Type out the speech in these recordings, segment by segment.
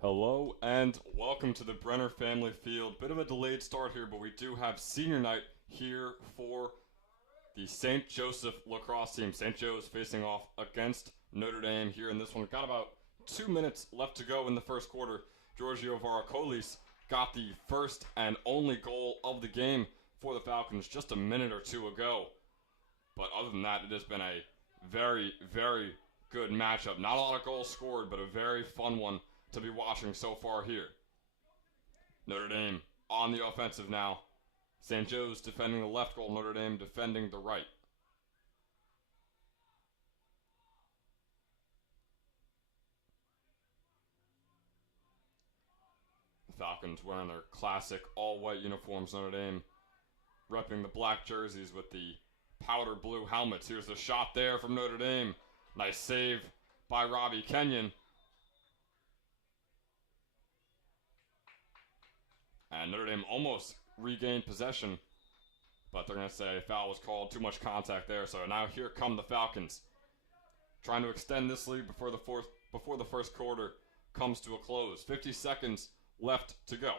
Hello and welcome to the Brenner Family Field. Bit of a delayed start here, but we do have senior night here for the St. Joseph lacrosse team. St. Joe is facing off against Notre Dame here in this one. We've got about 2 minutes left to go in the first quarter. Giorgio Varacolis got the first and only goal of the game for the Falcons just a minute or two ago. But other than that, it has been a very, very good matchup. Not a lot of goals scored, but a very fun one to be watching so far here. Notre Dame on the offensive now. St. Joe's defending the left goal, Notre Dame defending the right. The Falcons wearing their classic all-white uniforms, Notre Dame repping the black jerseys with the powder blue helmets. Here's the shot there from Notre Dame. Nice save by Robbie Kenyon. And Notre Dame almost regained possession, but they're going to say foul was called, too much contact there. So now here come the Falcons, trying to extend this lead before the first quarter comes to a close. 50 seconds left to go.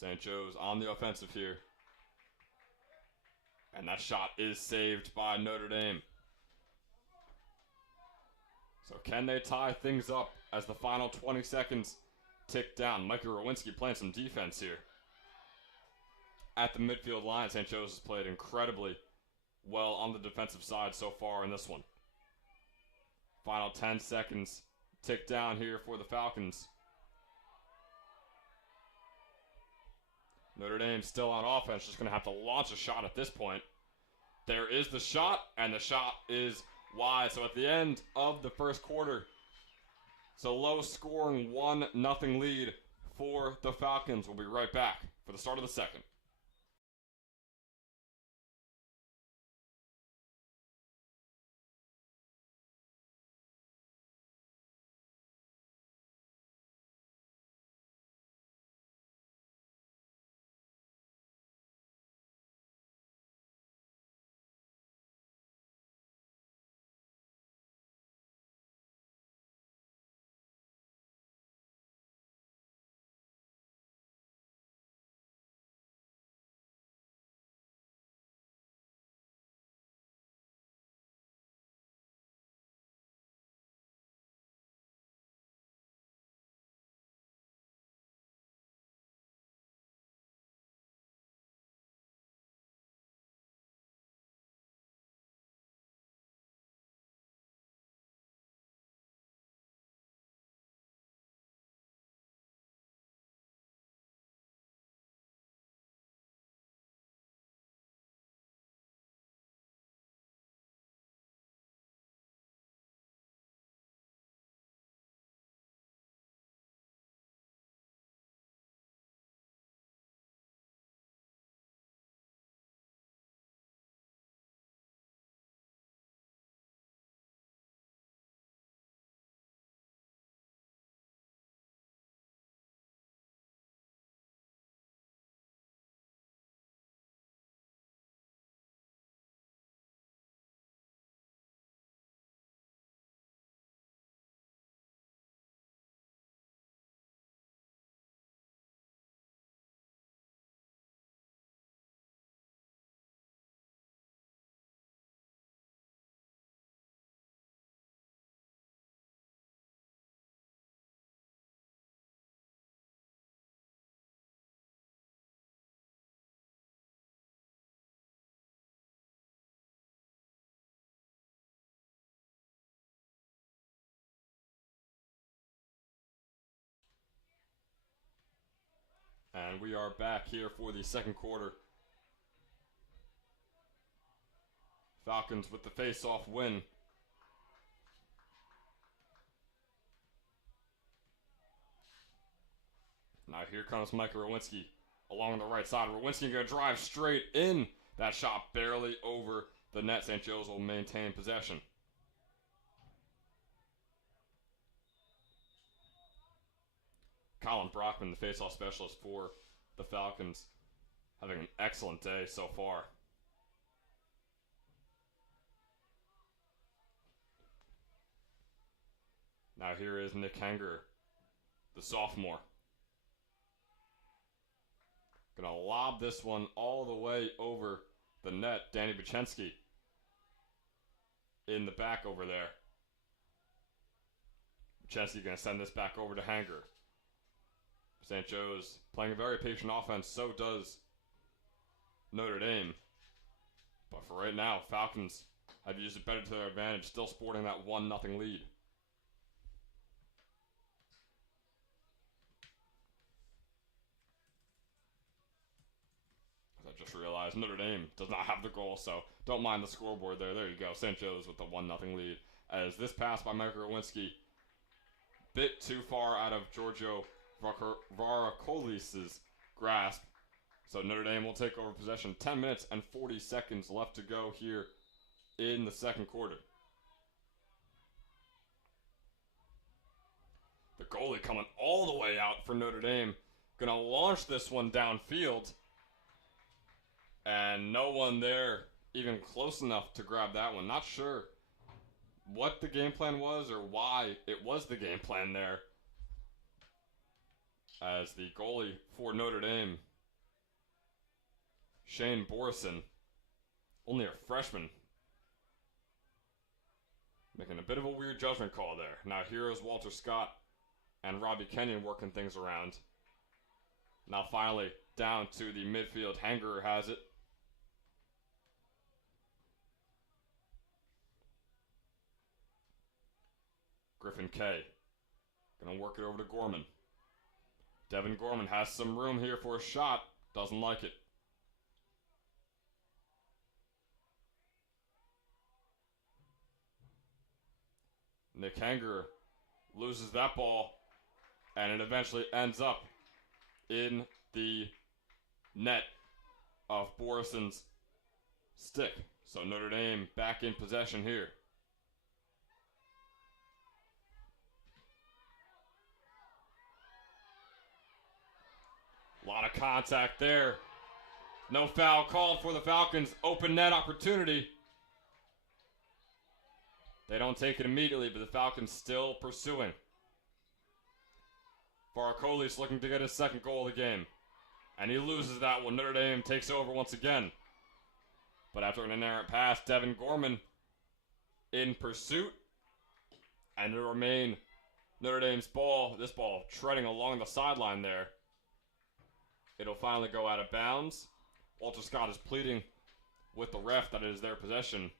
St. Joe's on the offensive here. And that shot is saved by Notre Dame. So can they tie things up as the final 20 seconds tick down? Mikey Rowinski playing some defense here. At the midfield line, St. Joe's has played incredibly well on the defensive side so far in this one. Final 10 seconds tick down here for the Falcons. Notre Dame still on offense, just going to have to launch a shot at this point. There is the shot, and the shot is wide. So at the end of the first quarter, it's a low-scoring 1-0 lead for the Falcons. We'll be right back for the start of the second. And we are back here for the second quarter. Falcons with the face-off win. Now here comes Mike Rowinski along the right side. Rowinski going to drive straight in. That shot barely over the net. St. Joe's will maintain possession. Colin Brockman, the faceoff specialist for the Falcons, having an excellent day so far. Now here is Nick Henger, the sophomore. Gonna lob this one all the way over the net. Danny Buchensky in the back over there. Buchensky gonna send this back over to Henger. St. Joe's playing a very patient offense, so does Notre Dame. But for right now, Falcons have used it better to their advantage, still sporting that 1-0 lead. As I just realized, Notre Dame does not have the goal, so don't mind the scoreboard there. There you go, St. Joe's with the 1-0 lead. As this pass by Mike Rowinski, bit too far out of Giorgio Varacolis' grasp. So Notre Dame will take over possession. 10 minutes and 40 seconds left to go here in the second quarter. The goalie coming all the way out for Notre Dame. Gonna launch this one downfield. And no one there even close enough to grab that one. Not sure what the game plan was or why it was the game plan there. As the goalie for Notre Dame, Shane Borison, only a freshman, making a bit of a weird judgment call there. Now here is Walter Scott and Robbie Kenyon working things around. Now finally down to the midfield. Hanger has it. Griffin K. Gonna work it over to Gorman. Devin Gorman has some room here for a shot. Doesn't like it. Nick Hanger loses that ball, and it eventually ends up in the net of Borison's stick. So Notre Dame back in possession here. A lot of contact there. No foul called for the Falcons. Open net opportunity. They don't take it immediately, but the Falcons still pursuing. Varacolis looking to get his second goal of the game. And he loses that one. Notre Dame takes over once again. But after an inerrant pass, Devin Gorman in pursuit. And it'll remain Notre Dame's ball. This ball treading along the sideline there. It'll finally go out of bounds. Walter Scott is pleading with the ref that it is their possession.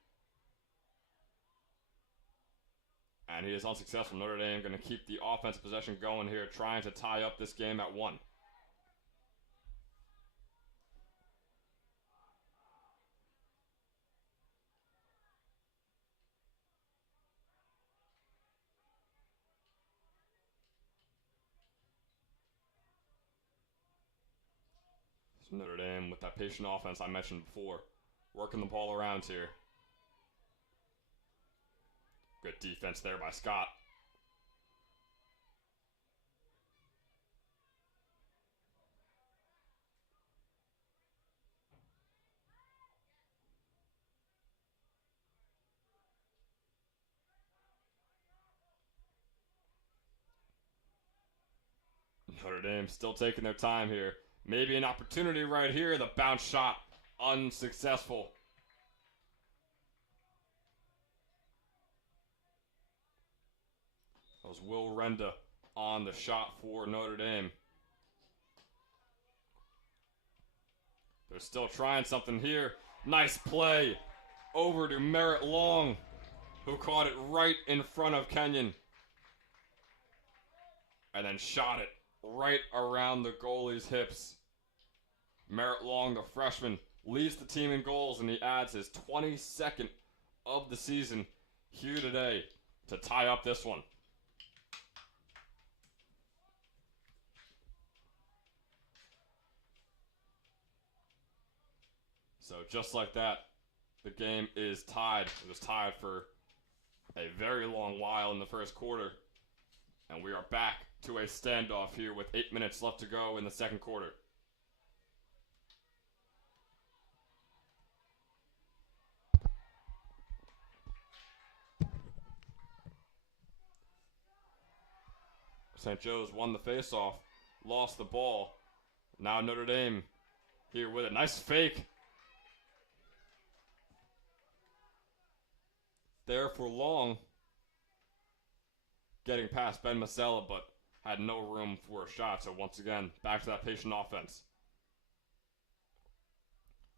And he is unsuccessful. Notre Dame going to keep the offensive possession going here, trying to tie up this game at 1. Notre Dame with that patient offense I mentioned before, working the ball around here. Good defense there by Scott. Notre Dame still taking their time here. Maybe an opportunity right here. The bounce shot, unsuccessful. That was Will Renda on the shot for Notre Dame. They're still trying something here. Nice play over to Merritt Long, who caught it right in front of Kenyon. And then shot it right around the goalie's hips. Merritt Long, the freshman, leads the team in goals, and he adds his 22nd of the season here today to tie up this one. So just like that, the game is tied. It was tied for a very long while in the first quarter. And we are back to a standoff here with 8 minutes left to go in the second quarter. St. Joe's won the faceoff, lost the ball. Now Notre Dame here with a nice fake. There for Long. Getting past Ben Masella, but had no room for a shot. So once again, back to that patient offense.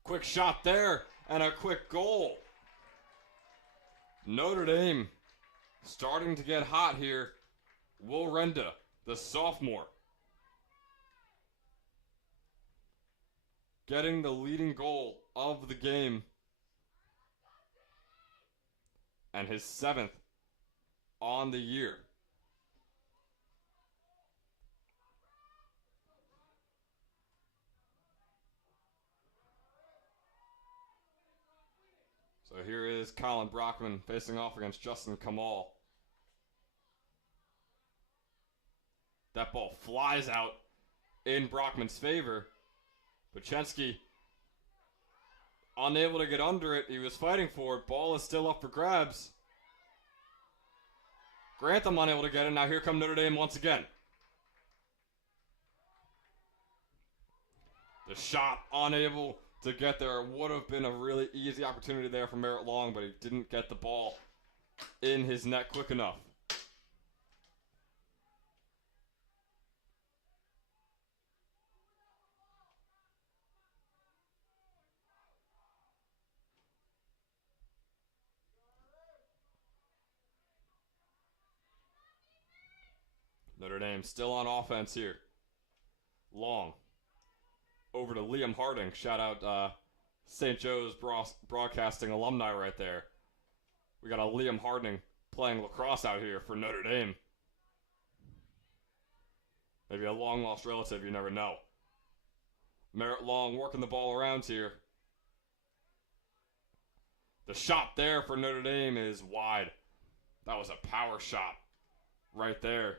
Quick shot there, and a quick goal. Notre Dame starting to get hot here. Will Renda, the sophomore, getting the leading goal of the game. And his 7th on the year. So here is Colin Brockman facing off against Justin Kamal. That ball flies out in Brockman's favor. Buczynski unable to get under it. He was fighting for it. Ball is still up for grabs. Grantham unable to get it. Now here come Notre Dame once again. The shot unable to get there. Would have been a really easy opportunity there for Merritt Long, but he didn't get the ball in his net quick enough. Notre Dame still on offense here. Long. Over to Liam Harding. Shout out St. Joe's broadcasting alumni right there. We got a Liam Harding playing lacrosse out here for Notre Dame. Maybe a long lost relative, you never know. Merritt Long working the ball around here. The shot there for Notre Dame is wide. That was a power shot right there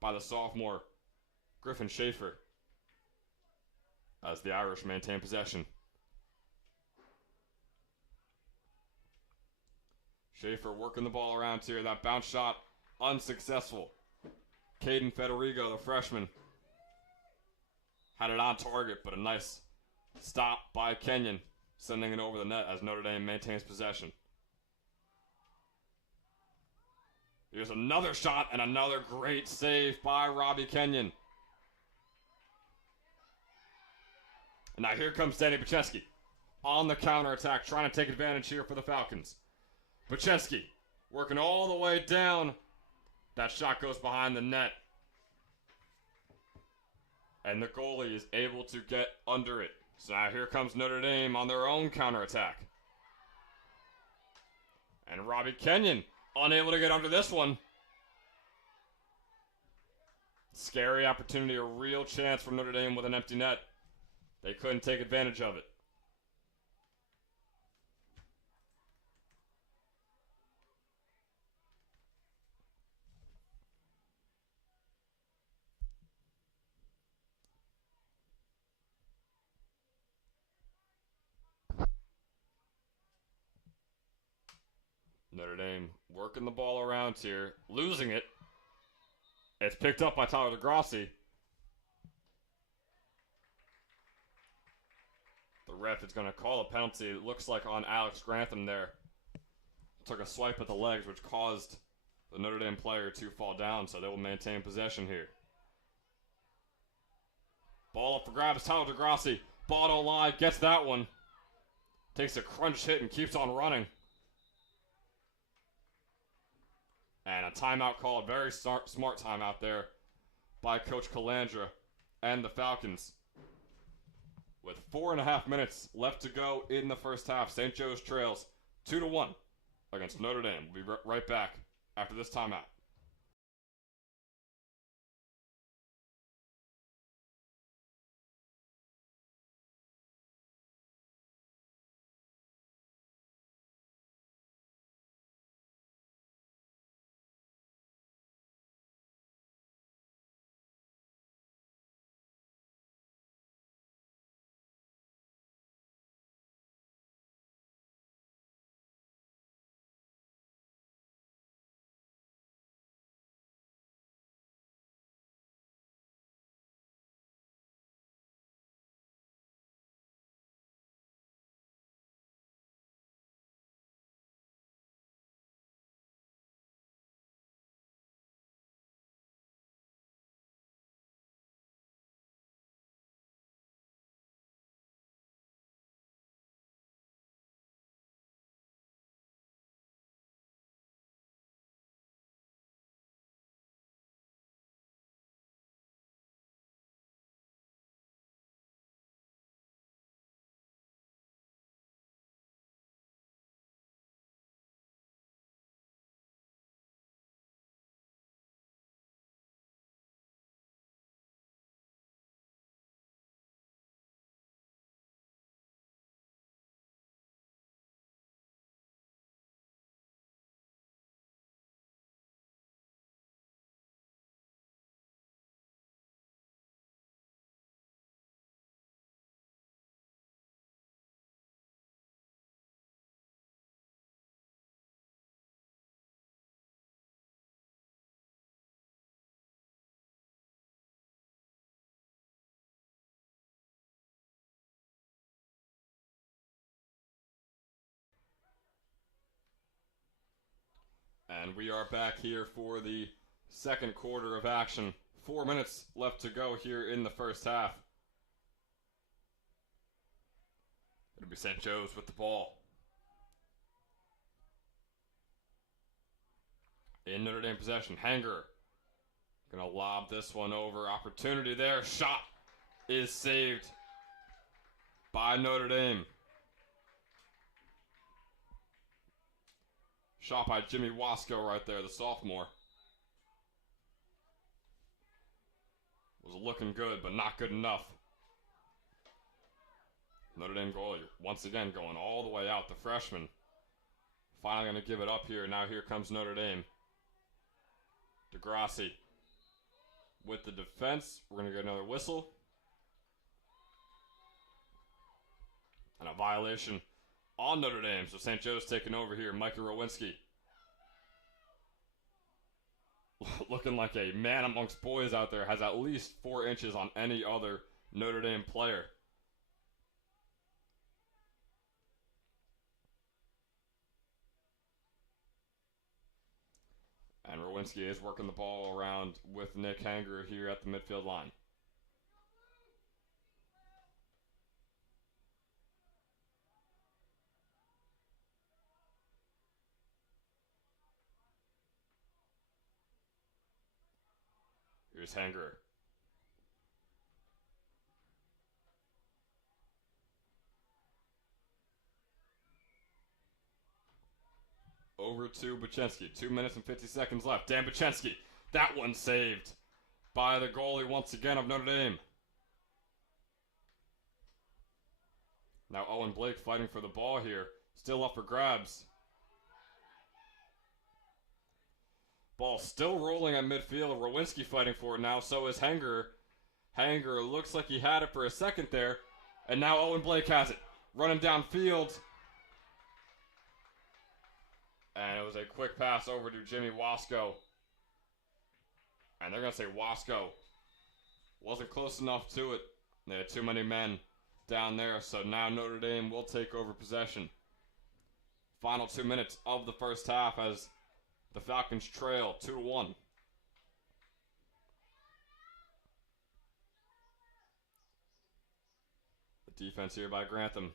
by the sophomore Griffin Schaefer as the Irish maintain possession. Schaefer working the ball around here. That bounce shot unsuccessful. Caden Federigo, the freshman, had it on target, but a nice stop by Kenyon, sending it over the net as Notre Dame maintains possession. Here's another shot and another great save by Robbie Kenyon. And now here comes Danny Buczynski on the counterattack, trying to take advantage here for the Falcons. Buczynski working all the way down. That shot goes behind the net. And the goalie is able to get under it. So now here comes Notre Dame on their own counterattack. And Robbie Kenyon unable to get under this one. Scary opportunity, a real chance for Notre Dame with an empty net. They couldn't take advantage of it. Notre Dame working the ball around here, losing it. It's picked up by Tyler DeGrassi. The ref is going to call a penalty, it looks like on Alex Grantham there. Took a swipe at the legs, which caused the Notre Dame player to fall down, so they will maintain possession here. Ball up for grabs, Tyler DeGrassi. Ball don't lie, gets that one. Takes a crunch hit and keeps on running. And a timeout called, very smart timeout there by Coach Calandra and the Falcons. With 4.5 minutes left to go in the first half, St. Joe's trails 2-1 against Notre Dame. We'll be right back after this timeout. And we are back here for the second quarter of action. 4 minutes left to go here in the first half. It'll be St. Joe's with the ball. In Notre Dame possession, Hanger gonna lob this one over. Opportunity there. Shot is saved by Notre Dame. Shot by Jimmy Wasco right there, the sophomore. Was looking good, but not good enough. Notre Dame goalie once again going all the way out. The freshman finally going to give it up here. Now here comes Notre Dame. DeGrassi with the defense. We're going to get another whistle. And a violation on Notre Dame. So St. Joe's taking over here. Mikey Rowinski. Looking like a man amongst boys out there. Has at least 4 inches on any other Notre Dame player. And Rowinski is working the ball around with Nick Hanger here at the midfield line. Here's Hanger. Over to Buczynski. 2 minutes and 50 seconds left. Dan Buczynski. That one saved by the goalie once again of Notre Dame. Now Owen Blake fighting for the ball here. Still up for grabs. Ball still rolling at midfield. Rowinski fighting for it now. So is Hanger. Hanger looks like he had it for a second there. And now Owen Blake has it. Running downfield. And it was a quick pass over to Jimmy Wasco. And they're going to say Wasco wasn't close enough to it. They had too many men down there. So now Notre Dame will take over possession. Final 2 minutes of the first half as the Falcons trail 2-1. The defense here by Grantham.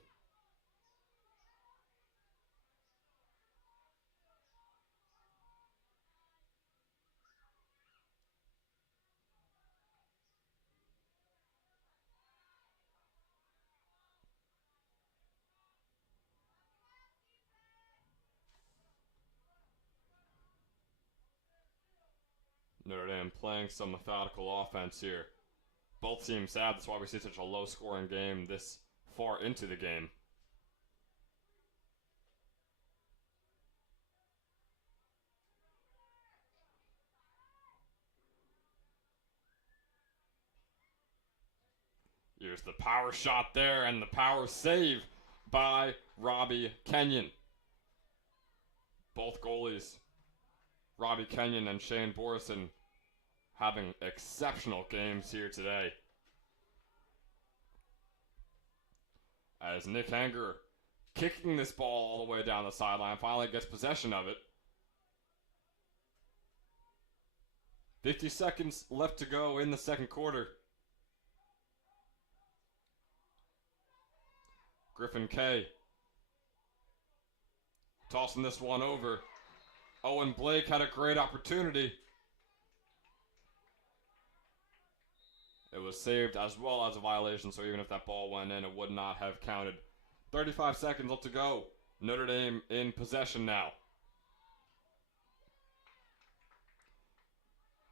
Notre Dame playing some methodical offense here. Both teams have. That's why we see such a low-scoring game this far into the game. Here's the power shot there, and the power save by Robbie Kenyon. Both goalies, Robbie Kenyon and Shane Borison, having exceptional games here today. As Nick Hanger kicking this ball all the way down the sideline, finally gets possession of it. 50 seconds left to go in the second quarter. Griffin K tossing this one over. Owen Blake had a great opportunity. It was saved as well as a violation, so even if that ball went in, it would not have counted. 35 seconds left to go. Notre Dame in possession now.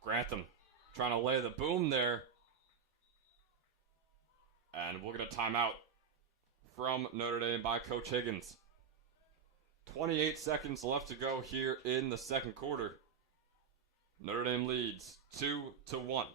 Grantham trying to lay the boom there. And we'll get a timeout from Notre Dame by Coach Higgins. 28 seconds left to go here in the second quarter. Notre Dame leads 2-1.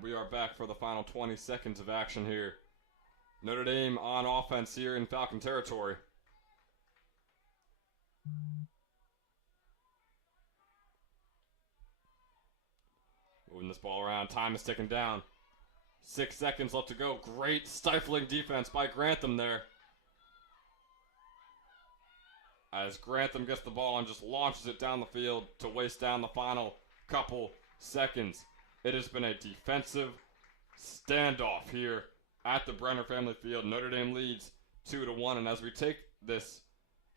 And we are back for the final 20 seconds of action here. Notre Dame on offense here in Falcon territory. Moving this ball around. Time is ticking down. 6 seconds left to go. Great stifling defense by Grantham there. As Grantham gets the ball and just launches it down the field to waste down the final couple seconds. It has been a defensive standoff here at the Brenner Family Field. Notre Dame leads 2-1. And as we take this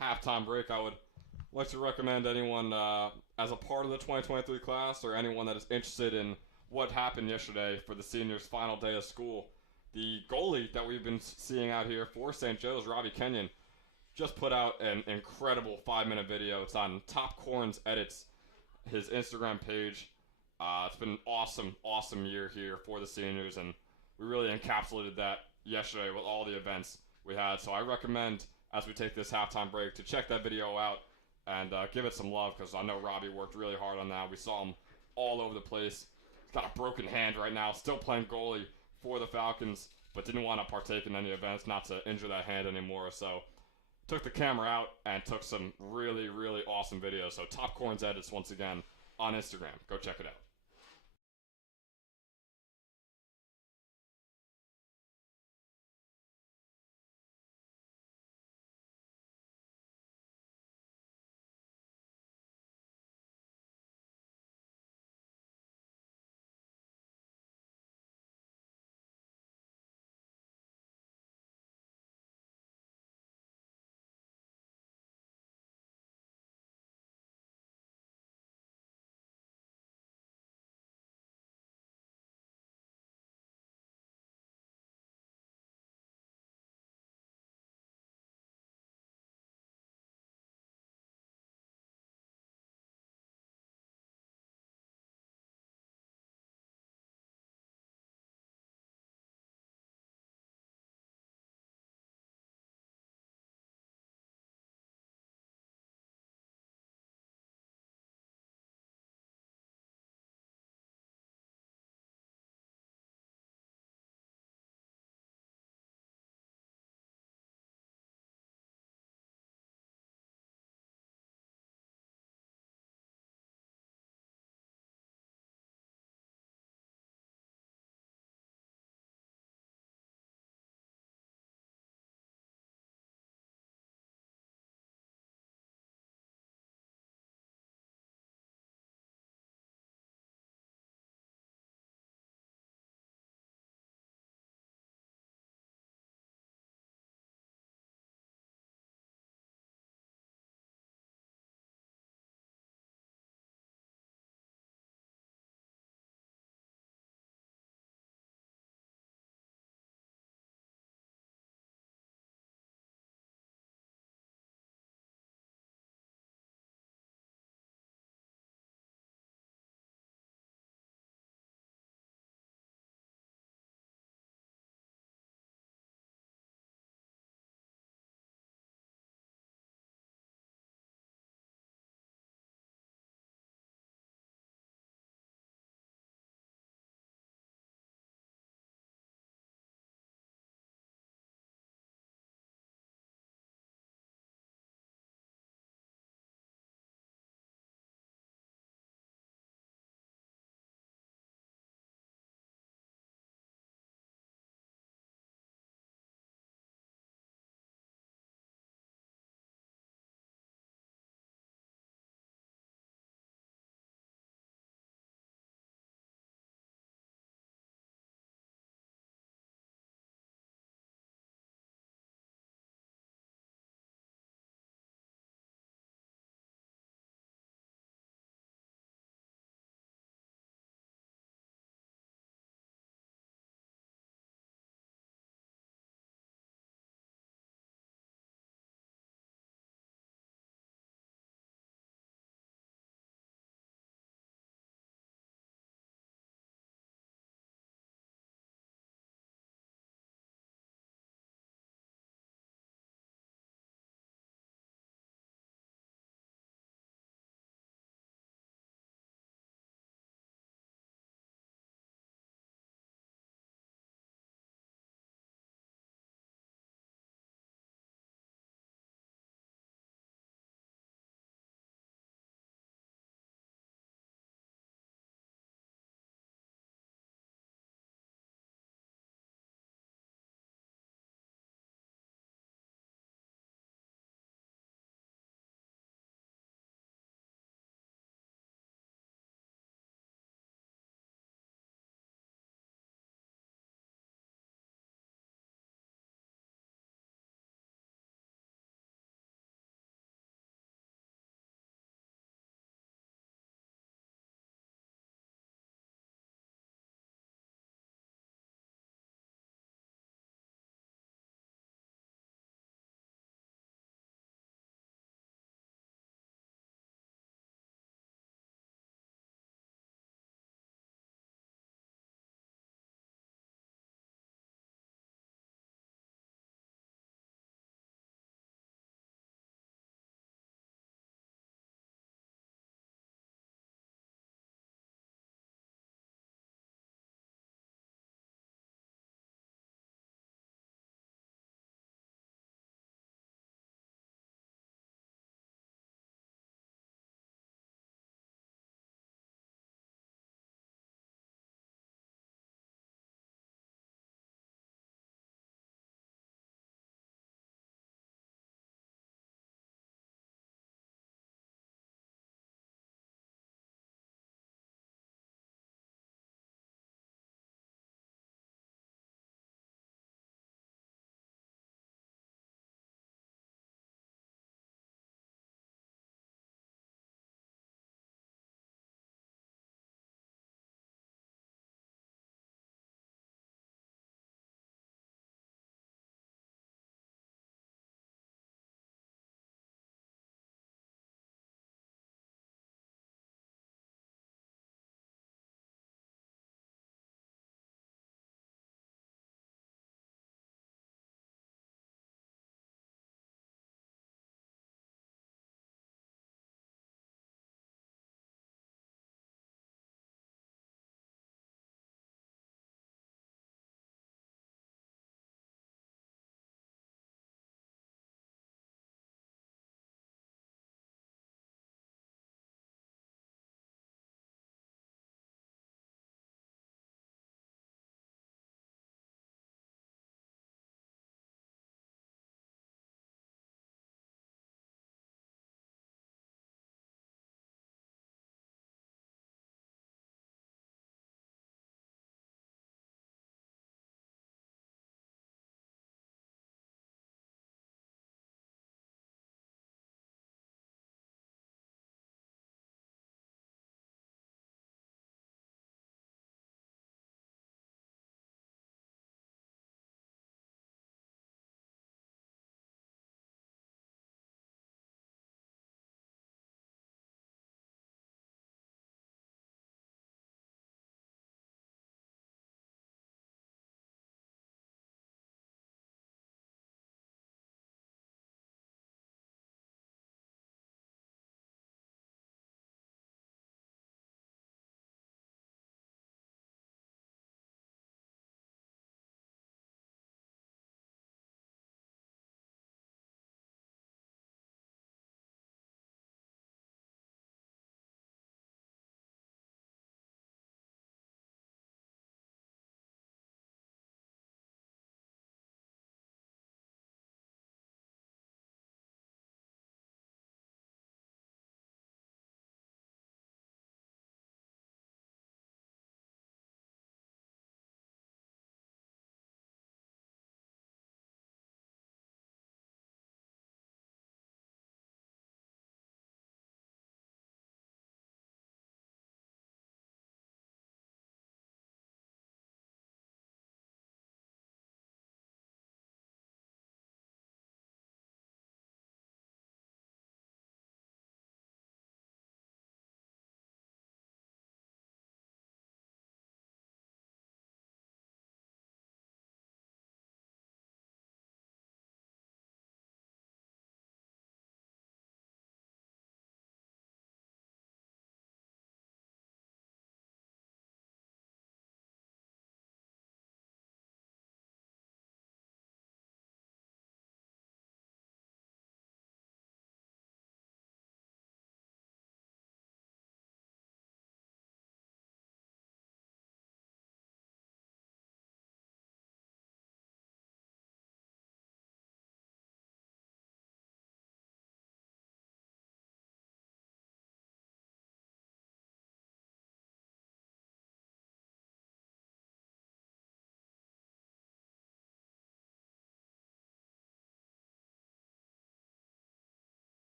halftime break, I would like to recommend anyone as a part of the 2023 class or anyone that is interested in what happened yesterday for the seniors' final day of school. The goalie that we've been seeing out here for St. Joe's, Robbie Kenyon, just put out an incredible 5-minute video. It's on Top Corns Edits, his Instagram page. It's been an awesome year here for the seniors, and we really encapsulated that yesterday with all the events we had. So I recommend, as we take this halftime break, to check that video out and give it some love, because I know Robbie worked really hard on that. We saw him all over the place. He's got a broken hand right now, still playing goalie for the Falcons, but didn't want to partake in any events, not to injure that hand anymore. So took the camera out and took some really awesome videos. So Top Corns Edits, once again, on Instagram. Go check it out.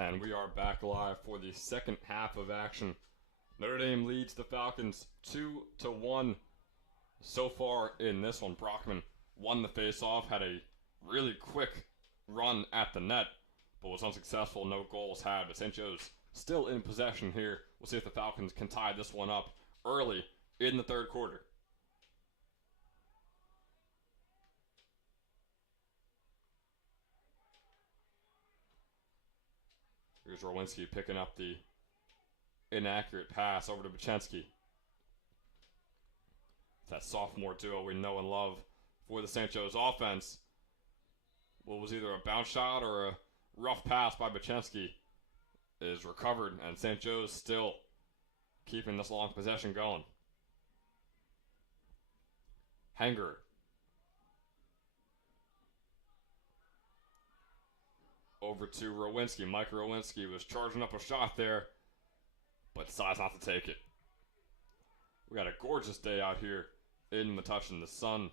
And we are back live for the second half of action. Notre Dame leads the Falcons 2-1 so far in this one. Brockman won the face-off, had a really quick run at the net, but was unsuccessful. No goals had, but St. Joe's still in possession here. We'll see if the Falcons can tie this one up early in the third quarter. Here's Rowinski picking up the inaccurate pass over to Bachensky. That sophomore duo we know and love for the St. Joe's offense. What was either a bounce shot or a rough pass by Bachensky is recovered, and St. Joe's still keeping this long possession going. Hanger. Over to Rowinski. Mike Rowinski was charging up a shot there, but decides not to take it. We got a gorgeous day out here in Metuchen. The sun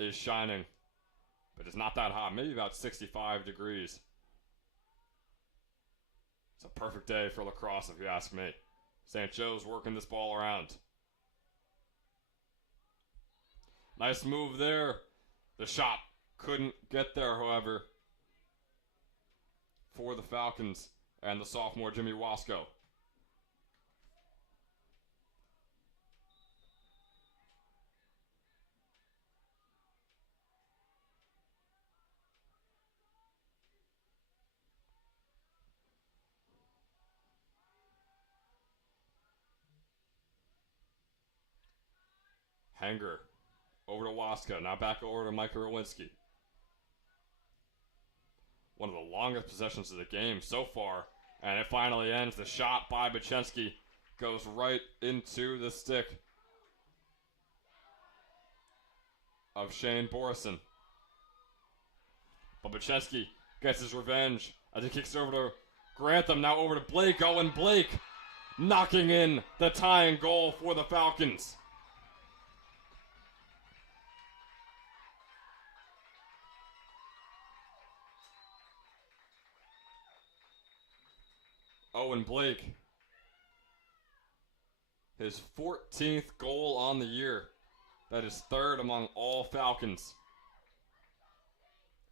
is shining, but it's not that hot. Maybe about 65 degrees. It's a perfect day for lacrosse, if you ask me. St. Joe's working this ball around. Nice move there. The shot couldn't get there, however, for the Falcons and the sophomore Jimmy Wasco. Hanger over to Wasco. Now back over to Mike Rowinski. One of the longest possessions of the game so far, and it finally ends. The shot by Bachensky goes right into the stick of Shane Borison. But Bachensky gets his revenge as he kicks it over to Grantham. Now over to Blake. Owen Blake knocking in the tying goal for the Falcons. Owen Blake, his 14th goal on the year. That is third among all Falcons.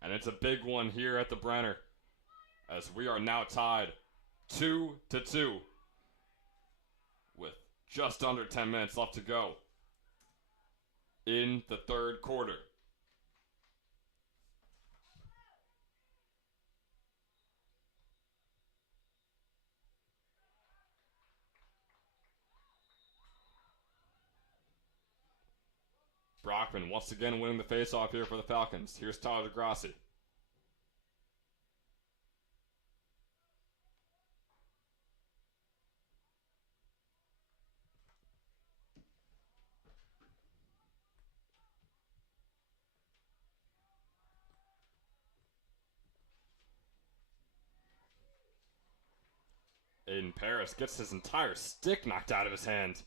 And it's a big one here at the Brenner, as we are now tied 2-2 with just under 10 minutes left to go in the third quarter. Brockman once again winning the faceoff here for the Falcons. Here's Tyler DeGrassi. Aiden Paris gets his entire stick knocked out of his hand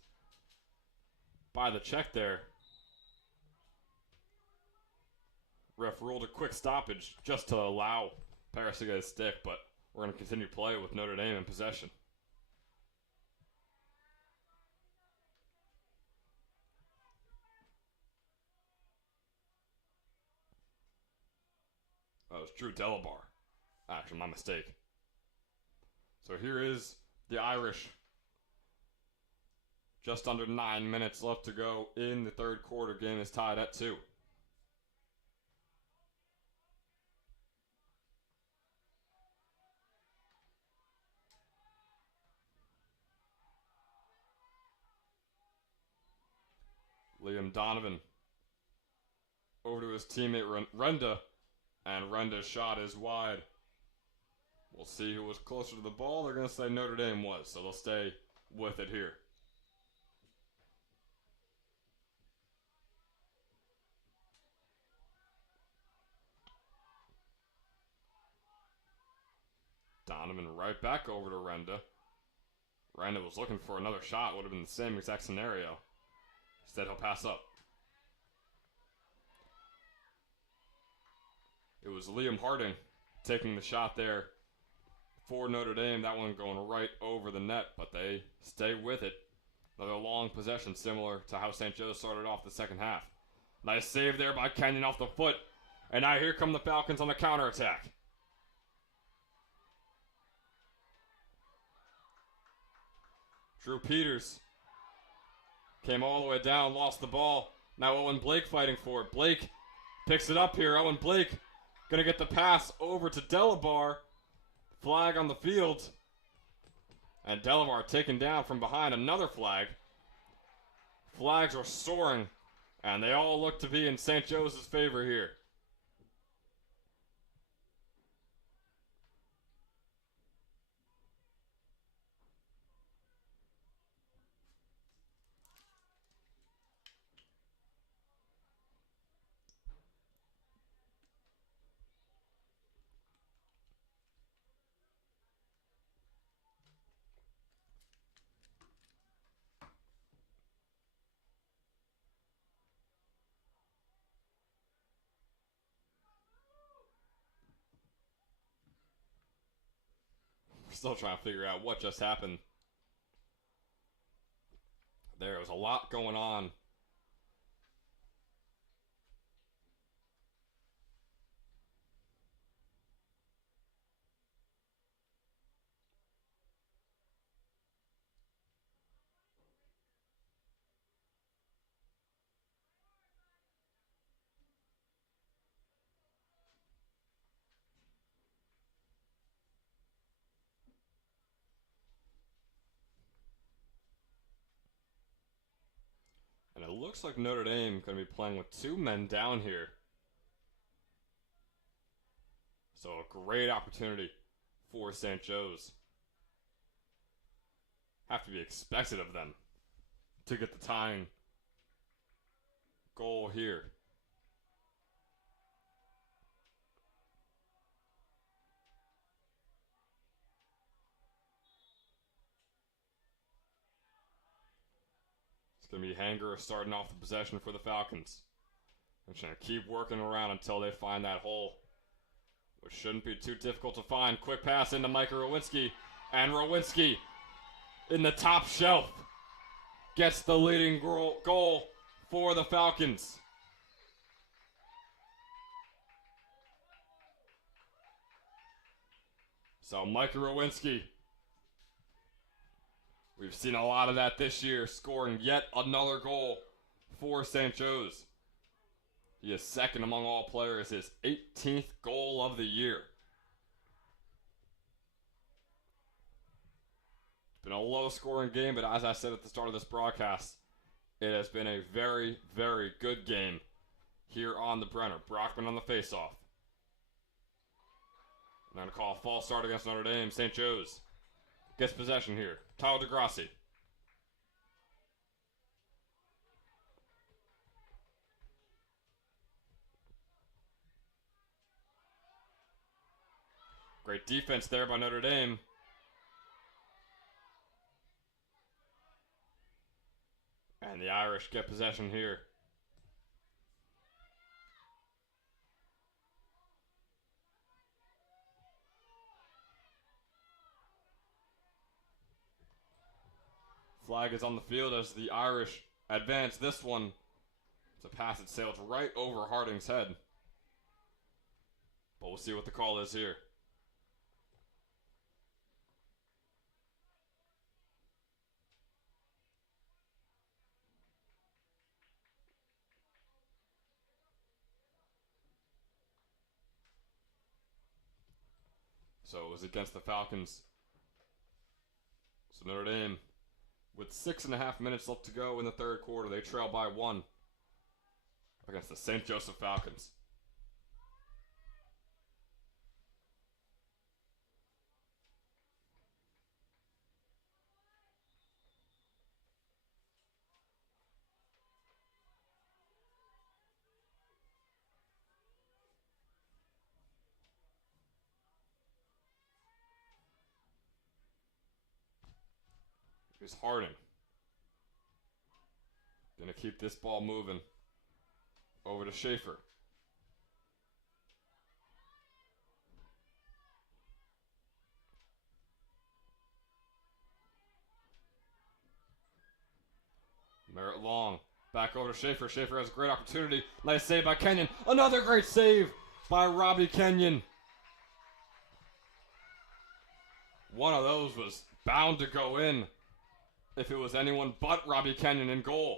by the check there. Ref ruled a quick stoppage just to allow Paris to get his stick, but we're going to continue play with Notre Dame in possession. Oh, it was Drew Delabar. Actually, my mistake. So here is the Irish. Just under 9 minutes left to go in the third quarter. Game is tied at 2. Liam Donovan over to his teammate Renda, and Renda's shot is wide. We'll see who was closer to the ball. They're going to say Notre Dame was, so they'll stay with it here. Donovan right back over to Renda. Renda was looking for another shot. Would have been the same exact scenario. Instead, he'll pass up. It was Liam Harding taking the shot there for Notre Dame. That one going right over the net, but they stay with it. Another long possession, similar to how St. Joe's started off the second half. Nice save there by Kenyon off the foot. And now here come the Falcons on the counterattack. Drew Peters came all the way down, lost the ball. Now Owen Blake fighting for it. Blake picks it up here. Owen Blake going to get the pass over to Delabar. Flag on the field. And Delabar taken down from behind, another flag. Flags are soaring, and they all look to be in St. Joe's favor here. Still trying to figure out what just happened. There was a lot going on. And it looks like Notre Dame going to be playing with two men down here. So a great opportunity for St. Joe's. Have to be expected of them to get the tying goal here. It's going to be Hanger starting off the possession for the Falcons. They're trying to keep working around until they find that hole, which shouldn't be too difficult to find. Quick pass into Micah Rowinski, and Rowinski in the top shelf gets the leading goal for the Falcons. So Micah Rowinski, we've seen a lot of that this year, scoring yet another goal for St. Joe's. He is second among all players, his 18th goal of the year. It's been a low-scoring game, but as I said at the start of this broadcast, it has been a very, very good game here on the Brenner. Brockman on the faceoff. They're going to call a false start against Notre Dame. St. Joe's gets possession here. Tyler DeGrassi. Great defense there by Notre Dame. And the Irish get possession here. Flag is on the field as the Irish advance this one. It's a pass that sailed right over Harding's head. But we'll see what the call is here. So it was against the Falcons. So Notre Dame, with 6.5 minutes left to go in the third quarter, they trail by 1 against the St. Joseph Falcons. Here's Harding. Gonna keep this ball moving. Over to Schaefer. Merritt Long. Back over to Schaefer. Schaefer has a great opportunity. Nice save by Kenyon. Another great save by Robbie Kenyon. One of those was bound to go in if it was anyone but Robbie Kenyon in goal.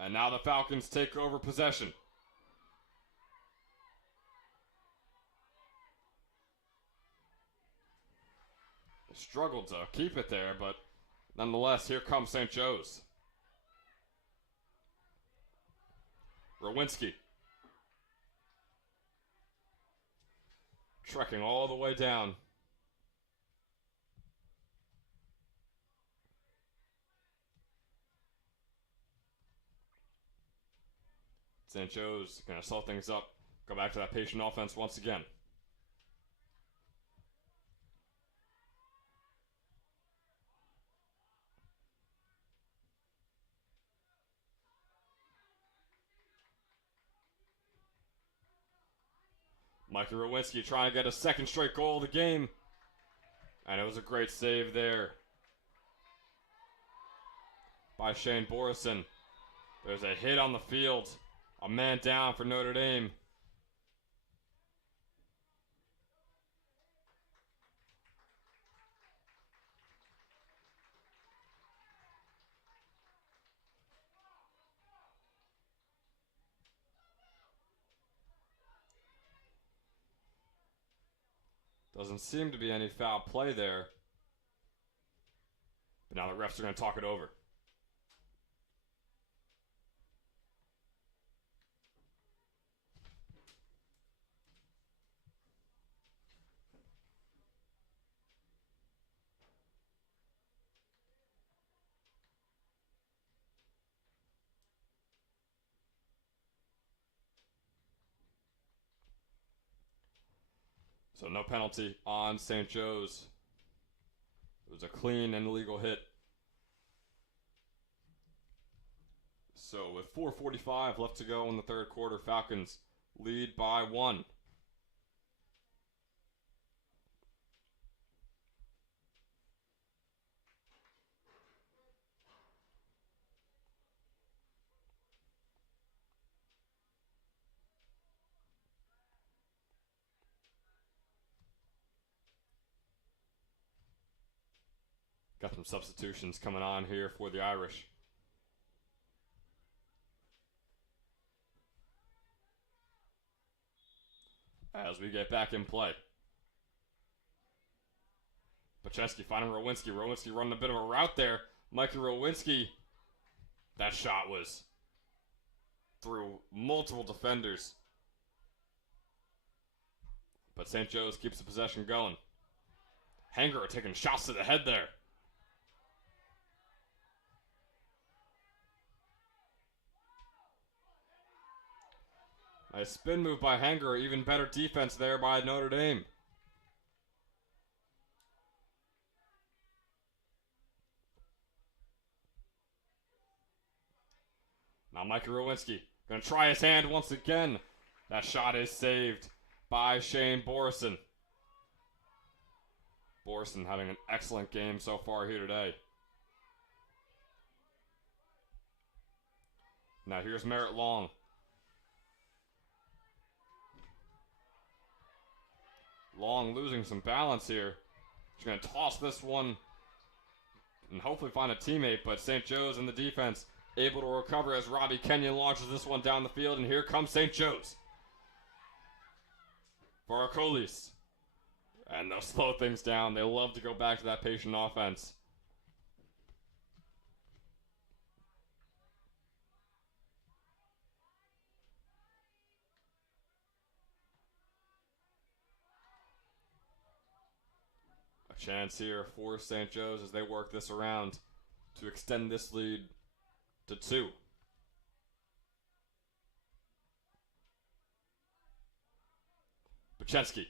And now the Falcons take over possession. They struggled to keep it there, but nonetheless, here comes St. Joe's. Rowinski. Trekking all the way down. St. Joe's going to slow things up. Go back to that patient offense once again. Mikey Rowinski trying to get a second straight goal of the game. And it was a great save there by Shane Borison. There's a hit on the field. A man down for Notre Dame. Doesn't seem to be any foul play there. But now the refs are going to talk it over. So no penalty on St. Joe's. It was a clean and legal hit. So with 4:45 left to go in the third quarter, Falcons lead by 1. Got some substitutions coming on here for the Irish. As we get back in play. Pacheski finding Rowinski. Rowinski running a bit of a route there. Mikey Rowinski. That shot was through multiple defenders. But St. Joe's keeps the possession going. Hanger taking shots to the head there. Nice spin move by Hanger. Even better defense there by Notre Dame. Now Mikey Rowinski going to try his hand once again. That shot is saved by Shane Borison. Borison having an excellent game so far here today. Now here's Merritt Long. Long losing some balance here. He's going to toss this one and hopefully find a teammate, but St. Joe's in the defense able to recover as Robbie Kenyon launches this one down the field, and here comes St. Joe's. For Acolis. And they'll slow things down. They love to go back to that patient offense. A chance here for St. Joe's as they work this around to extend this lead to 2. Pacheski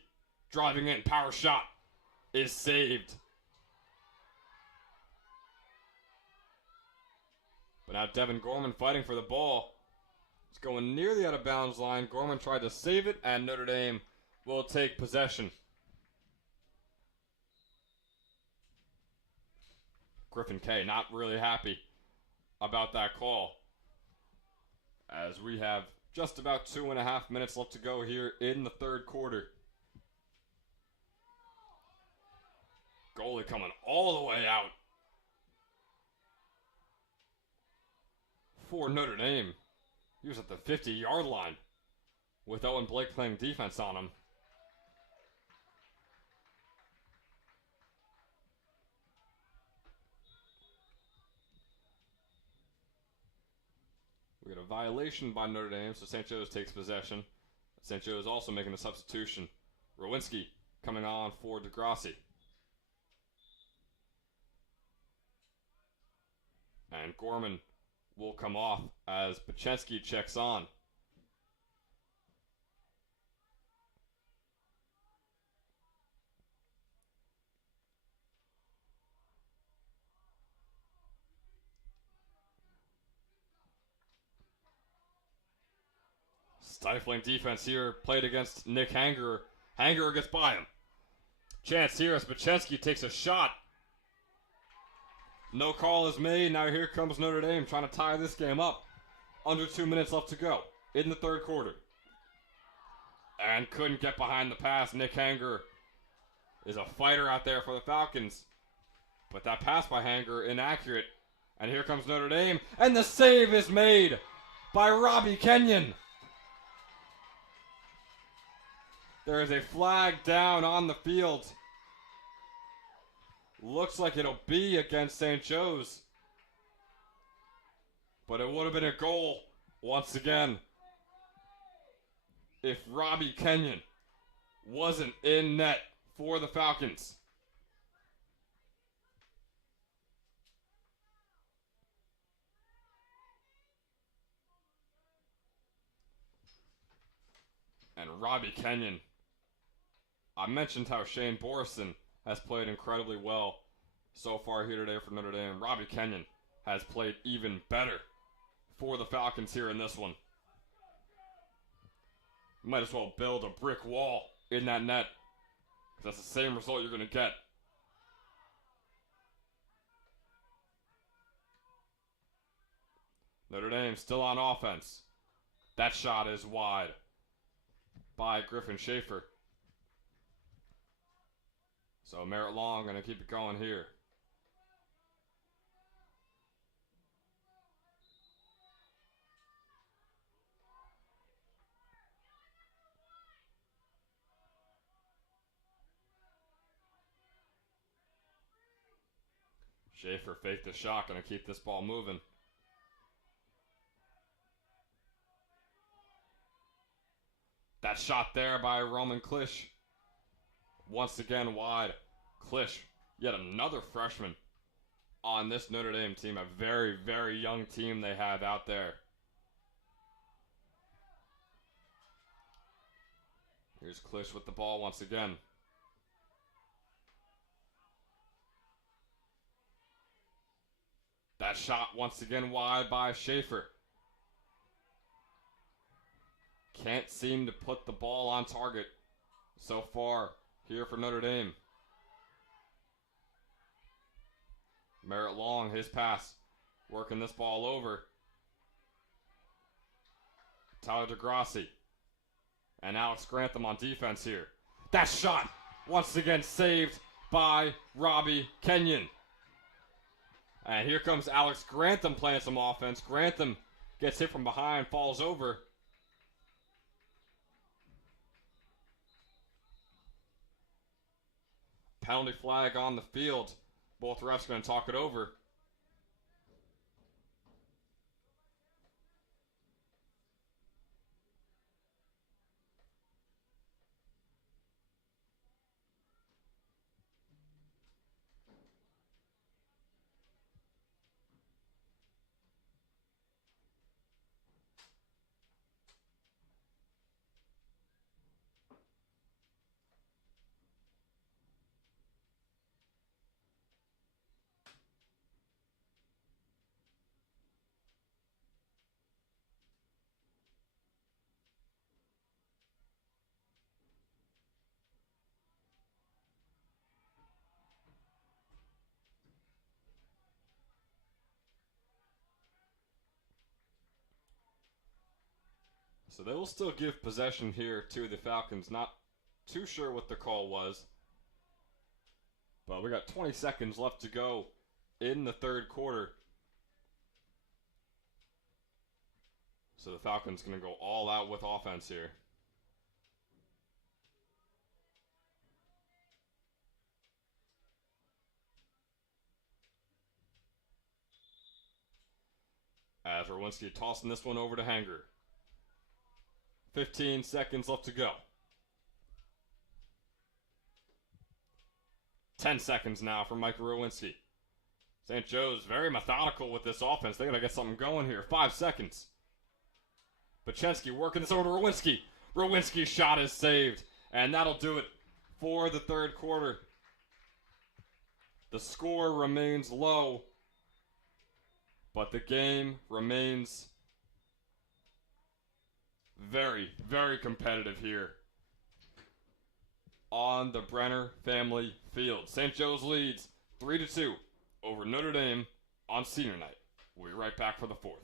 driving in, power shot is saved. But now Devin Gorman fighting for the ball. It's going near the out of bounds line. Gorman tried to save it, and Notre Dame will take possession. Griffin K not really happy about that call. As we have just about 2.5 minutes left to go here in the third quarter. Goalie coming all the way out for Notre Dame. He was at the 50-yard line with Owen Blake playing defense on him. We got a violation by Notre Dame, so St. Joe's takes possession. St. Joe's also making a substitution. Rowinski coming on for DeGrassi. And Gorman will come off as Pachensky checks on. Stifling defense here, played against Nick Hangerer. Hangerer gets by him. Chance here as Pachensky takes a shot. No call is made. Now here comes Notre Dame trying to tie this game up. Under 2 minutes left to go in the third quarter. And couldn't get behind the pass. Nick Hangerer is a fighter out there for the Falcons. But that pass by Hangerer inaccurate. And here comes Notre Dame. And the save is made by Robbie Kenyon. There is a flag down on the field. Looks like it'll be against St. Joe's. But it would have been a goal once again if Robbie Kenyon wasn't in net for the Falcons. And Robbie Kenyon, I mentioned how Shane Borison has played incredibly well so far here today for Notre Dame. Robbie Kenyon has played even better for the Falcons here in this one. You might as well build a brick wall in that net, because that's the same result you're going to get. Notre Dame still on offense. That shot is wide by Griffin Schaefer. So Merritt Long going to keep it going here. Schaefer faked the shot, going to keep this ball moving. That shot there by Roman Klisch. Once again wide. Klisch, yet another freshman on this Notre Dame team. A very, very young team they have out there. Here's Klisch with the ball once again. That shot once again wide by Schaefer. Can't seem to put the ball on target so far here for Notre Dame. Merritt Long, his pass, working this ball over. Tyler DeGrassi and Alex Grantham on defense here. That shot once again saved by Robbie Kenyon. And here comes Alex Grantham playing some offense. Grantham gets hit from behind, falls over. Penalty flag on the field. Both refs going to talk it over. So they will still give possession here to the Falcons. Not too sure what the call was. But we got 20 seconds left to go in the third quarter. So the Falcons going to go all out with offense here. As Rowinski tossing this one over to Hanger. 15 seconds left to go. 10 seconds now for Mike Rowinski. St. Joe's very methodical with this offense. They got to get something going here. 5 seconds. Bachensky working this over to Rowinski. Rowinski's shot is saved. And that'll do it for the third quarter. The score remains low, but the game remains very, very competitive here on the Brenner family field. St. Joe's leads 3-2 over Notre Dame on senior night. We'll be right back for the fourth.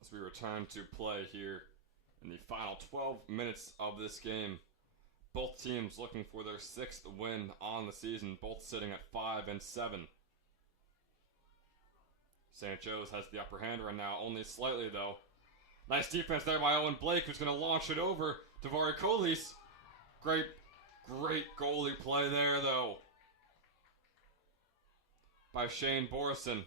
As we return to play here in the final 12 minutes of this game. Both teams looking for their 6th win on the season, both sitting at 5-7. St. Joe's has the upper hand right now, only slightly though. Nice defense there by Owen Blake, who's going to launch it over to Vari Colis. Great goalie play there though by Shane Borison.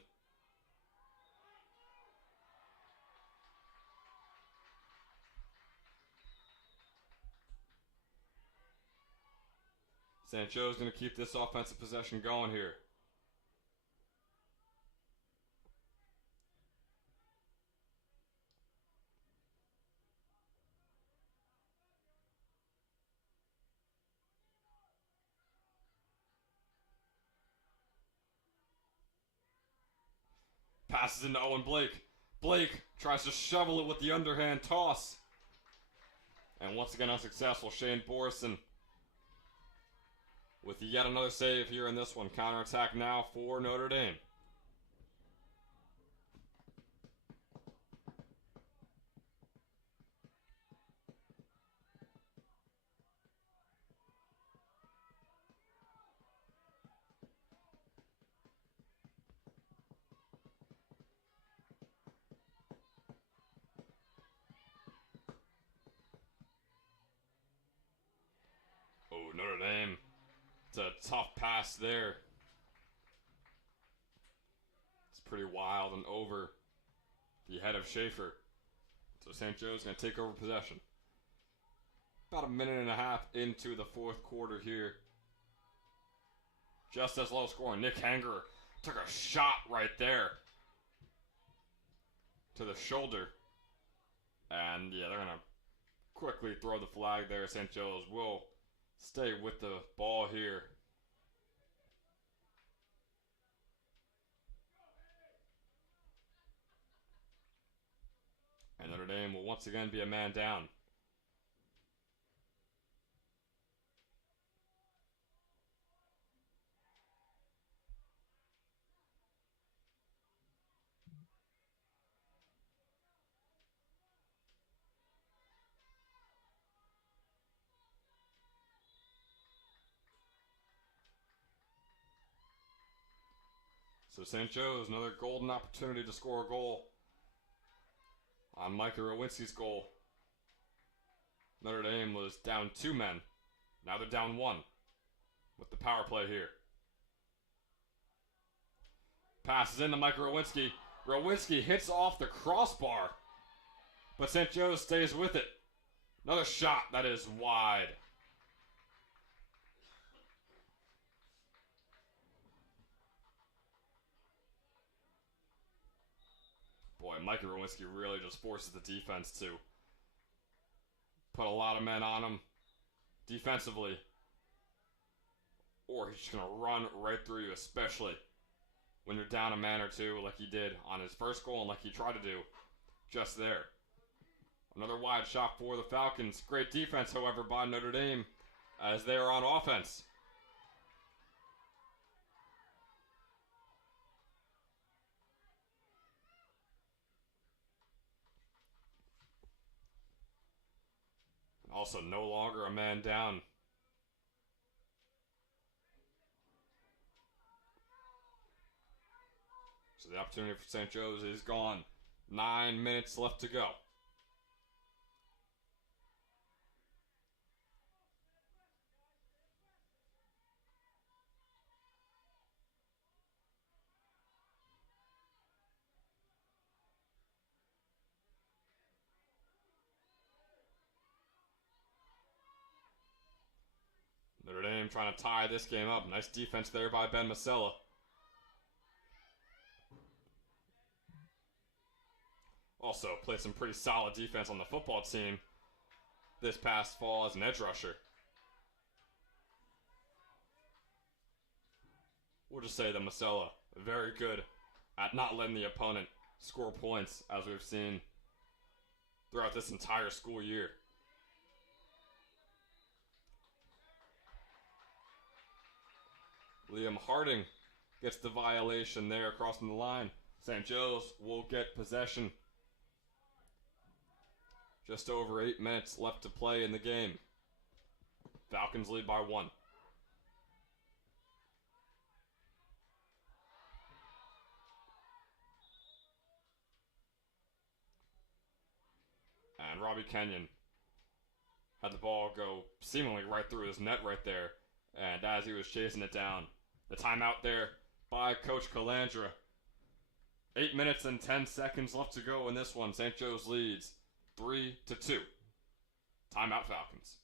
St. Joe's going to keep this offensive possession going here. Passes into Owen Blake. Blake tries to shovel it with the underhand toss. And once again unsuccessful. Shane Borison with yet another save here in this one. Counterattack now for Notre Dame. Oh, Notre Dame. It's a tough pass there. It's pretty wild and over the head of Schaefer. So St. Joe's going to take over possession. About a minute and a half into the fourth quarter here. Just as low scoring. Nick Hanger took a shot right there to the shoulder. And yeah, they're going to quickly throw the flag there. St. Joe's will stay with the ball here. And Notre Dame will once again be a man down. So St. Joe's, another golden opportunity to score a goal on Micah Rowinski's goal. Notre Dame was down 2 men. Now they're down 1 with the power play here. Passes into Micah Rowinski. Rowinski hits off the crossbar, but St. Joe's stays with it. Another shot that is wide. Boy, Micah Rowinski really just forces the defense to put a lot of men on him defensively, or he's just going to run right through you, especially when you're down a man or two like he did on his first goal and like he tried to do just there. Another wide shot for the Falcons. Great defense, however, by Notre Dame as they are on offense. Also, no longer a man down. So the opportunity for St. Joe's is gone. 9 minutes left to go. Notre Dame trying to tie this game up. Nice defense there by Ben Masella. Also played some pretty solid defense on the football team this past fall as an edge rusher. We'll just say that Masella, very good at not letting the opponent score points, as we've seen throughout this entire school year. Liam Harding gets the violation there crossing the line. St. Joe's will get possession. Just over 8 minutes left to play in the game. Falcons lead by 1. And Robbie Kenyon had the ball go seemingly right through his net right there. And as he was chasing it down, the timeout there by Coach Calandra. 8 minutes and 10 seconds left to go in this one. St. Joe's leads 3-2. Timeout Falcons.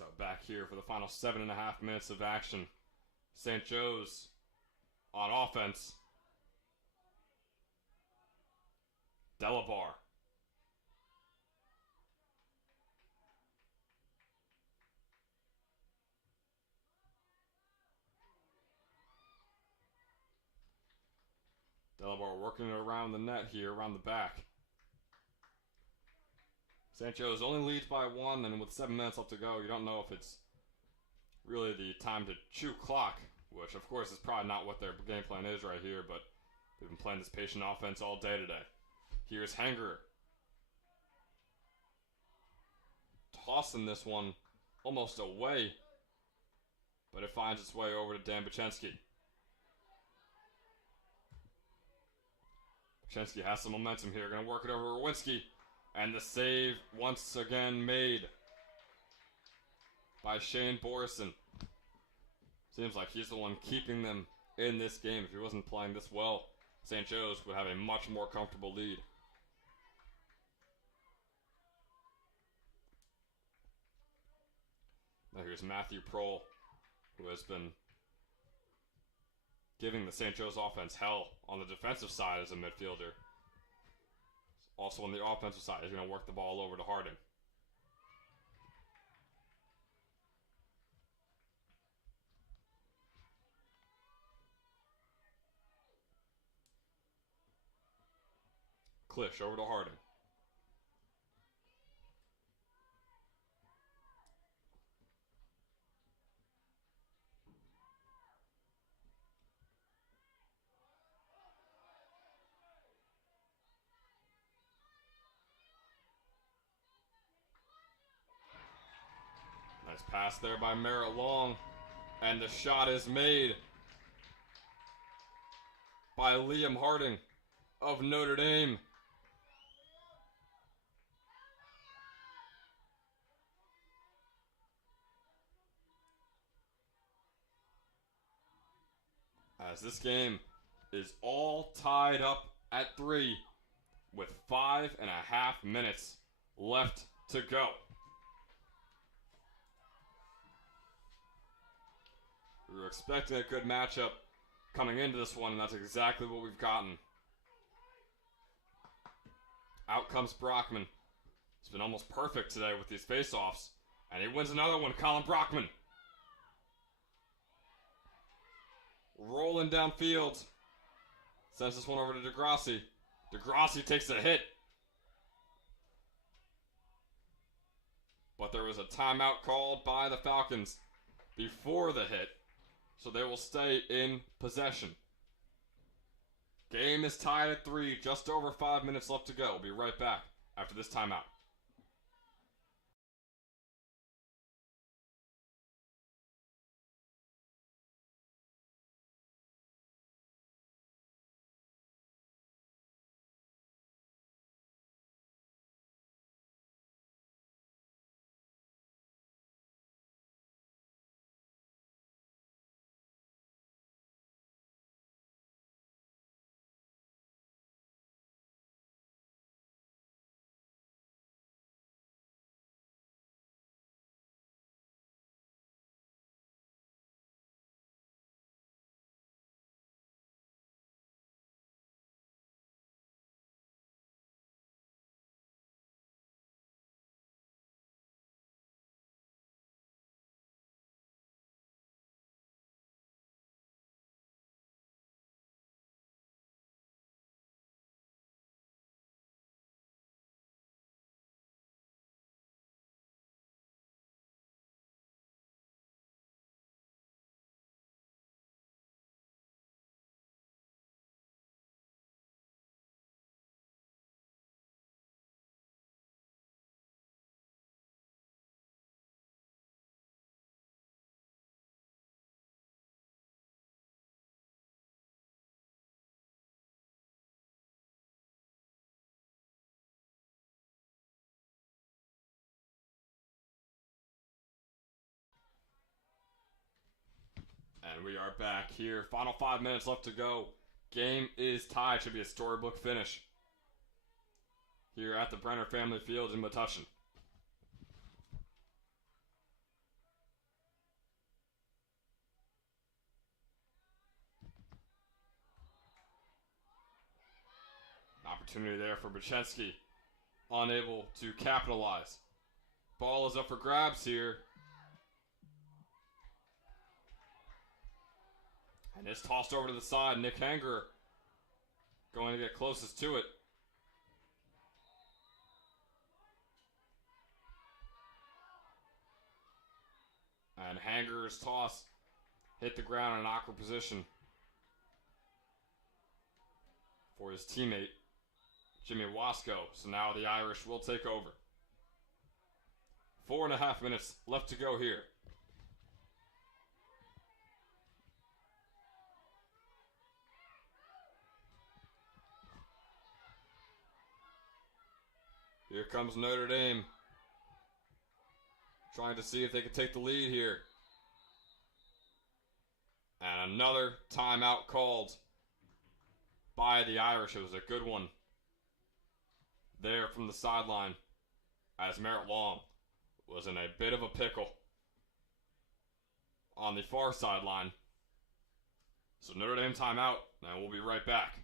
So back here for the final 7.5 minutes of action. St. Joe's on offense. Delabar. Delabar working around the net here, around the back. St. Joe's only leads by 1, and with 7 minutes left to go, you don't know if it's really the time to chew clock, which of course is probably not what their game plan is right here, but they've been playing this patient offense all day today. Here's Hanger. Tossing this one almost away, but it finds its way over to Dan Bachensky. Bachensky has some momentum here, going to work it over to Rowinski, and the save once again made by Shane Borison. Seems like he's the one keeping them in this game. If he wasn't playing this well, St. Joe's would have a much more comfortable lead. Now here's Matthew Prohl, who has been giving the St. Joe's offense hell on the defensive side as a midfielder. Also on the offensive side, he's going to work the ball over to Harding. Klisch over to Harding. Nice pass there by Merritt Long. And the shot is made by Liam Harding of Notre Dame. As this game is all tied up at 3 with 5.5 minutes left to go. We were expecting a good matchup coming into this one, and that's exactly what we've gotten. Out comes Brockman. He's been almost perfect today with these face-offs, and he wins another one. Colin Brockman rolling downfield. Sends this one over to Degrassi. Degrassi takes a hit. But there was a timeout called by the Falcons before the hit, so they will stay in possession. Game is tied at 3, just over 5 minutes left to go. We'll be right back after this timeout. And we are back here. Final 5 minutes left to go. Game is tied. Should be a storybook finish here at the Brenner Family Field in Metuchen. opportunity there for Buczynski. Unable to capitalize. Ball is up for grabs here. And it's tossed over to the side. Nick Hanger going to get closest to it. And Hanger's toss hit the ground in an awkward position for his teammate, Jimmy Wasco. So now the Irish will take over. 4.5 minutes left to go here. Here comes Notre Dame, trying to see if they can take the lead here. And another timeout called by the Irish. It was a good one there from the sideline, as Merritt Long was in a bit of a pickle on the far sideline. So Notre Dame timeout, and we'll be right back.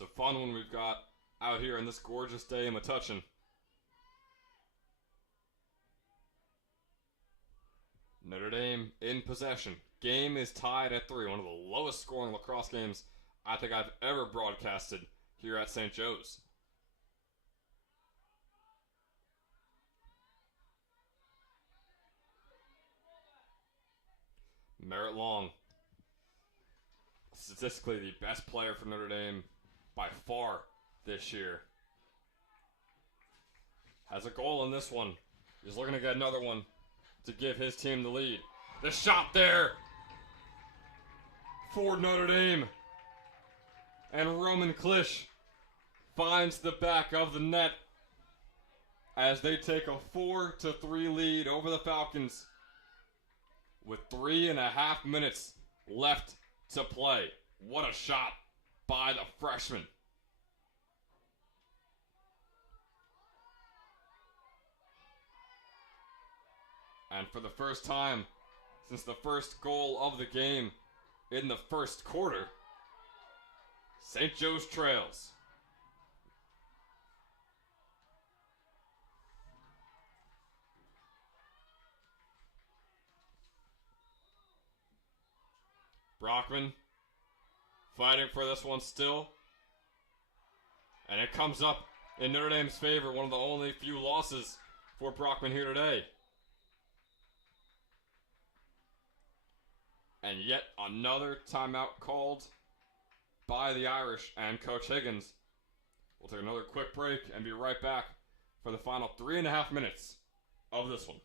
It's a fun one we've got out here on this gorgeous day in Metuchen. Notre Dame in possession. Game is tied at 3. One of the lowest scoring lacrosse games I think I've ever broadcasted here at St. Joe's. Merritt Long, statistically the best player for Notre Dame by far this year, has a goal in this one. He's looking to get another one to give his team the lead. The shot there for Notre Dame. And Roman Klisch finds the back of the net as they take a 4-3 lead over the Falcons with 3.5 minutes left to play. What a shot by the freshman. And for the first time since the first goal of the game in the first quarter, St. Joe's trails. Brockman fighting for this one still. And it comes up in Notre Dame's favor. One of the only few losses for Brockman here today. And yet another timeout called by the Irish and Coach Higgins. We'll take another quick break and be right back for the final 3.5 minutes of this one.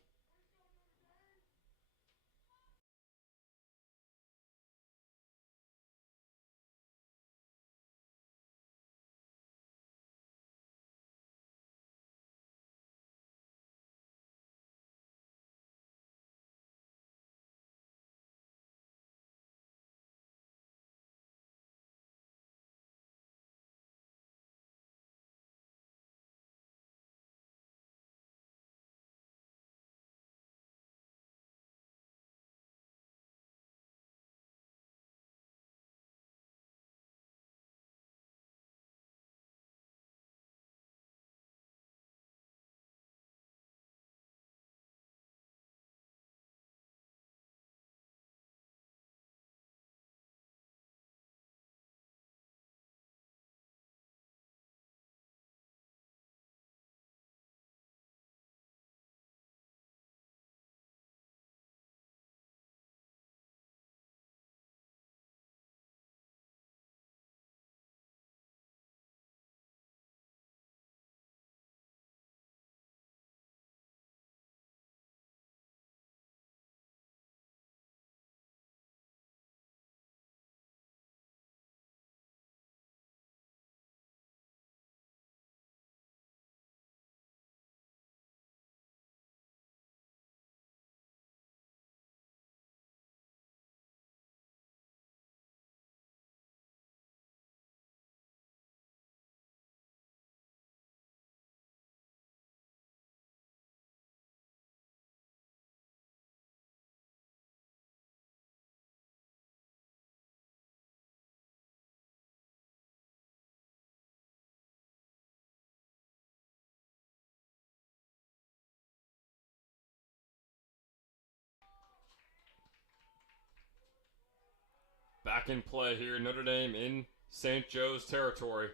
Back in play here, Notre Dame in St. Joe's territory.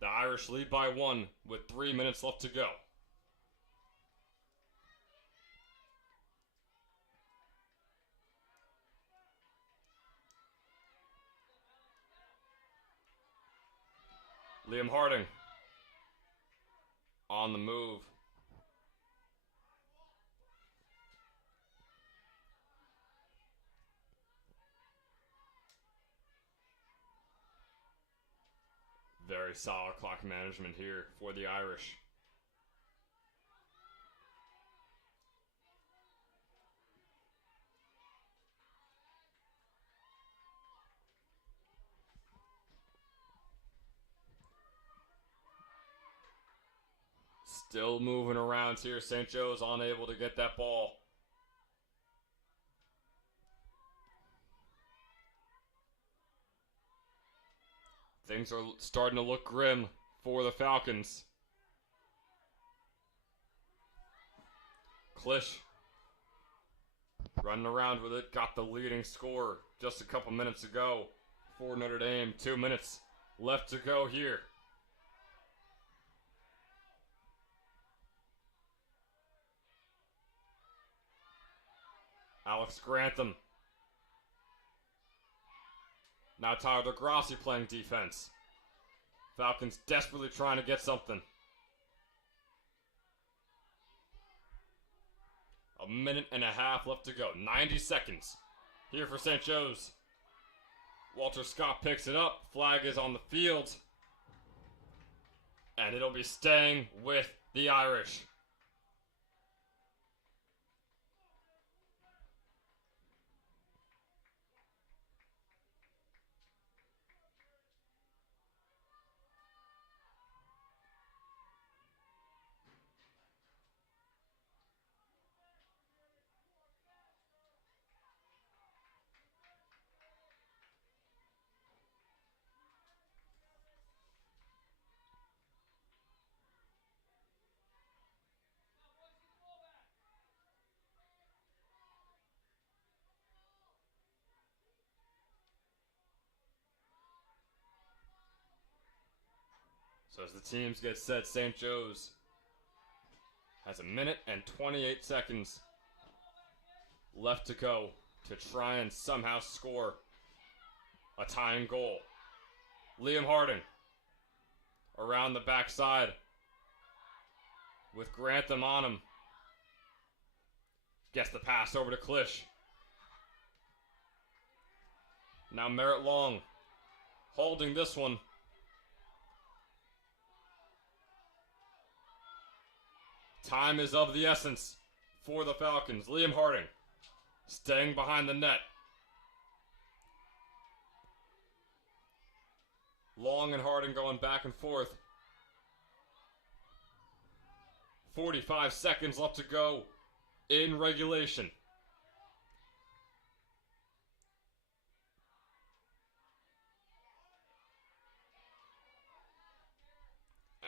The Irish lead by 1 with 3 minutes left to go. Liam Harding on the move. Very solid clock management here for the Irish. Still moving around here. St. Joe's unable to get that ball. Things are starting to look grim for the Falcons. Klisch running around with it. Got the leading score just a couple minutes ago for Notre Dame. 2 minutes left to go here. Alex Grantham. Now Tyler Lacrosse playing defense. Falcons desperately trying to get something. A minute and a half left to go. 90 seconds here for St. Joe's. Walter Scott picks it up. Flag is on the field. And it'll be staying with the Irish. So as the teams get set, St. Joe's has a minute and 28 seconds left to go to try and somehow score a tying goal. Liam Harding around the backside with Grantham on him. Gets the pass over to Klisch. Now Merritt Long holding this one. Time is of the essence for the Falcons. Liam Harding staying behind the net. Long and Harding going back and forth. 45 seconds left to go in regulation.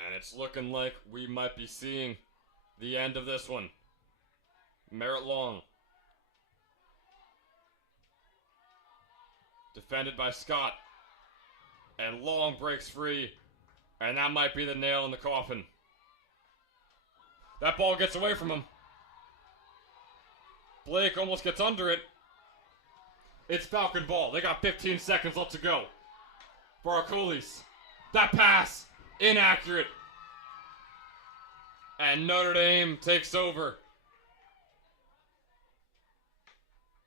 And it's looking like we might be seeing the end of this one. Merritt Long. Defended by Scott. And Long breaks free. And that might be the nail in the coffin. That ball gets away from him. Blake almost gets under it. It's Falcon ball. They got 15 seconds left to go. Barcolis. That pass. Inaccurate. And Notre Dame takes over.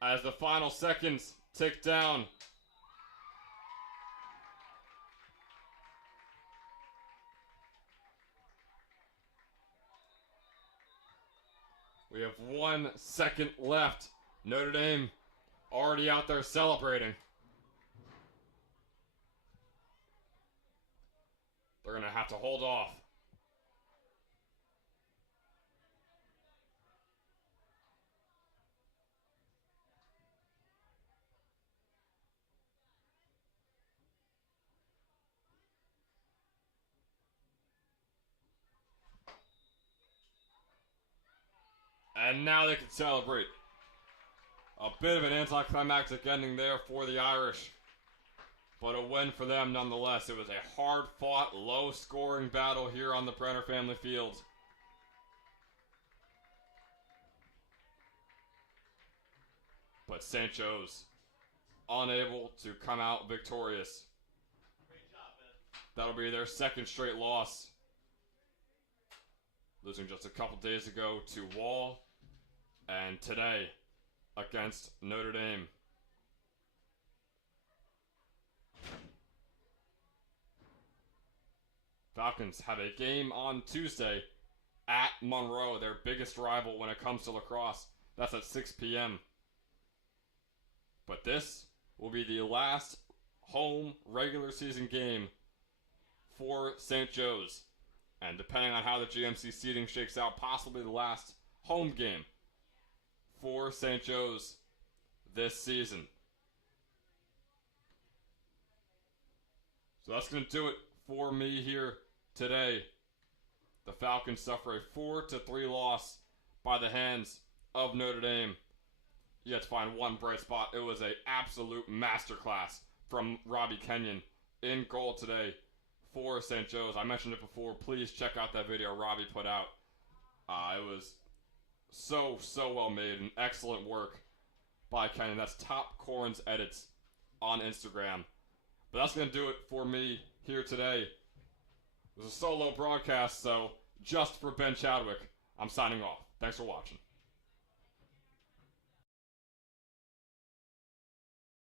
As the final seconds tick down. We have 1 second left. Notre Dame already out there celebrating. They're going to have to hold off. And now they can celebrate. A bit of an anticlimactic ending there for the Irish, but a win for them nonetheless. It was a hard-fought, low-scoring battle here on the Brenner Family Field. But St. Joe's unable to come out victorious. Great job, man. That'll be their second straight loss, losing just a couple days ago to Wall, and today against Notre Dame. Falcons have a game on Tuesday at Monroe, their biggest rival when it comes to lacrosse. That's at 6 p.m. But this will be the last home regular season game for St. Joe's. And depending on how the GMC seating shakes out, possibly the last home game for St. Joe's this season. So that's going to do it for me here today. The Falcons suffer a 4-3 loss by the hands of Notre Dame. You have to find one bright spot. It was an absolute masterclass from Robbie Kenyon in goal today for St. Joe's. I mentioned it before. Please check out that video Robbie put out. It was so well made and excellent work by Kenyon. That's Top Corns Edits on Instagram. But that's going to do it for me here today. It was a solo broadcast, so just for Ben Chadwick, I'm signing off. Thanks for watching.